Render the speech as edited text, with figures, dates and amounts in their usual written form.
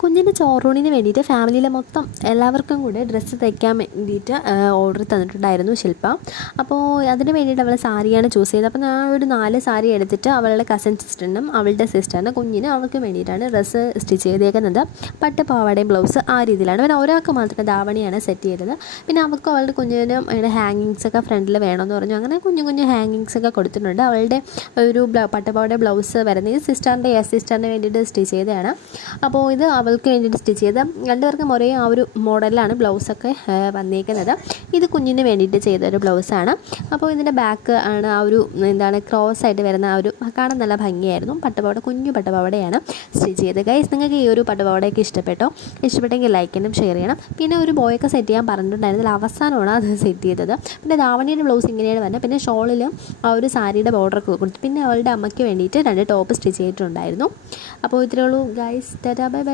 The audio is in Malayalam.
കുഞ്ഞിൻ്റെ ചോറൂണിന് വേണ്ടിയിട്ട് ഫാമിലിയിലെ മൊത്തം എല്ലാവർക്കും കൂടെ ഡ്രസ്സ് തയ്ക്കാൻ വേണ്ടിയിട്ട് ഓർഡർ തന്നിട്ടുണ്ടായിരുന്നു ശില്പ. അപ്പോൾ അതിന് വേണ്ടിയിട്ട് അവൾ സാരിയാണ് ചൂസ് ചെയ്തത്. അപ്പോൾ ഞാൻ ഒരു 4 സാരി എടുത്തിട്ട് അവളുടെ കസിൻ സിസ്റ്ററിനും അവളുടെ സിസ്റ്ററിനും കുഞ്ഞിനും അവൾക്ക് വേണ്ടിയിട്ടാണ് ഡ്രസ്സ് സ്റ്റിച്ച് ചെയ്തേക്കുന്നത്. പട്ട് പാവാടയും ബ്ലൗസ് ആ രീതിയിലാണ്. പിന്നെ ഒരാൾക്ക് മാത്രം ധാവണിയാണ് സെറ്റ് ചെയ്തത്. പിന്നെ അവൾക്ക് അവളുടെ കുഞ്ഞിനും അതിൻ്റെ ഹാങ്ങിങ്സൊക്കെ ഫ്രണ്ടിൽ വേണമെന്ന് പറഞ്ഞു. അങ്ങനെ കുഞ്ഞു കുഞ്ഞു ഹാങ്ങിങ്സൊക്കെ കൊടുത്തിട്ടുണ്ട്. അവളുടെ ഒരു പട്ടുപാവാട ബ്ലൗസ് വരുന്നത് സിസ്റ്ററിന് വേണ്ടിയിട്ട് സ്റ്റിച്ച് ചെയ്തതാണ്. അപ്പോൾ ഇത് അവൾക്ക് വേണ്ടിയിട്ട് സ്റ്റിച്ച് ചെയ്ത് രണ്ടുപേർക്കും ഒരേ ആ ഒരു മോഡലിലാണ് ബ്ലൗസൊക്കെ വന്നിരിക്കുന്നത്. ഇത് കുഞ്ഞിന് വേണ്ടിയിട്ട് ചെയ്തൊരു ബ്ലൗസാണ്. അപ്പോൾ ഇതിൻ്റെ ബാക്ക് ആണ് ആ ഒരു ക്രോസ് ആയിട്ട് വരുന്ന ആ ഒരു കാണാൻ നല്ല ഭംഗിയായിരുന്നു. കുഞ്ഞു പട്ടുപാവാടയാണ് സ്റ്റിച്ച് ചെയ്ത്. ഗൈസ്, നിങ്ങൾക്ക് ഈ ഒരു പട്ടുപാവാടയൊക്കെ ഇഷ്ടപ്പെട്ടെങ്കിൽ ലൈക്ക് ചെയ്യണം, ഷെയർ ചെയ്യണം. പിന്നെ ഒരു ബോയൊക്കെ സെറ്റ് ചെയ്യാൻ പറഞ്ഞിട്ടുണ്ടായിരുന്നില്ല, അവസാനമാണ് അത് സെറ്റ് ചെയ്തത്. പിന്നെ ധാവണിയുടെ ബ്ലൗസ് ഇങ്ങനെയാണ് വരുന്നത്. പിന്നെ ഷോളിലും ആ ഒരു സാരിയുടെ ബോർഡറൊക്കെ കൊടുത്തു. പിന്നെ അവളുടെ അമ്മയ്ക്ക് വേണ്ടിയിട്ട് 2 ടോപ്പ് സ്റ്റിച്ച് ചെയ്തിട്ടുണ്ടായിരുന്നു. അപ്പോൾ ഇത്രയേ ഉള്ളൂ ഗൈസ്. Tata, bye bye.